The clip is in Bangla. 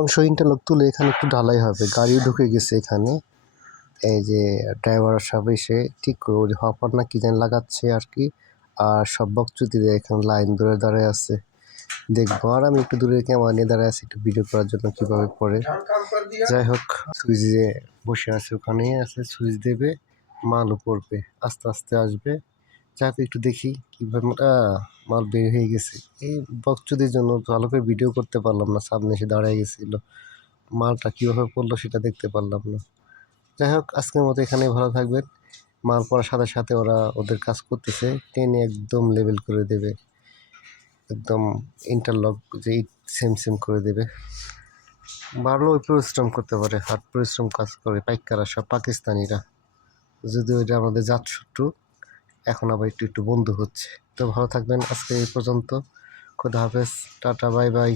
অংশ ইন্টারলক তুলে এখানে একটু ঢালাই হবে, গাড়িও ঢুকে গেছে এখানে। এই যে ড্রাইভার সব এসে ঠিক করে ওই হপার না কি জানি লাগাচ্ছে আর কি। আর সব বকচুতিদের এখানে লাইন ধরে দাঁড়ায় আছে দেখবো, আর আমি একটু দূরে ক্যামেরা নিয়ে দাঁড়ায় আছি একটু ভিডিও করার জন্য কিভাবে পড়ে। যাই হোক, সুইচে বসে আছে, ওখানেই আছে, সুইচ দেবে, মালও পড়বে, আস্তে আস্তে আসবে। যাক একটু দেখি কিভাবে মাল বের হয়ে গেছে। এই বকচুদের জন্য ভালো করে ভিডিও করতে পারলাম না, সামনে এসে দাঁড়ায় গেছিল, মালটা কীভাবে পড়লো সেটা দেখতে পারলাম না। যাই হোক, আজকের মতো এখানেই, ভালো থাকবেন। মাল পড়ার সাথে সাথে ওরা ওদের কাজ করতেছে, টেনে একদম লেভেল করে দেবে, একদম ইন্টারলক যে সেম সেম করে দেবে। ভালো পরিশ্রম করতে পারে, হাত পরিশ্রম কাজ করে পাইকাররা, সব পাকিস্তানিরা, যদিও এটা আমাদের জাতশত্রু, এখন আবার একটু একটু বন্ধু হচ্ছে। তো ভালো থাকবেন, আজকে এই পর্যন্ত, খোদা হাফেজ, টাটা, বাই বাই।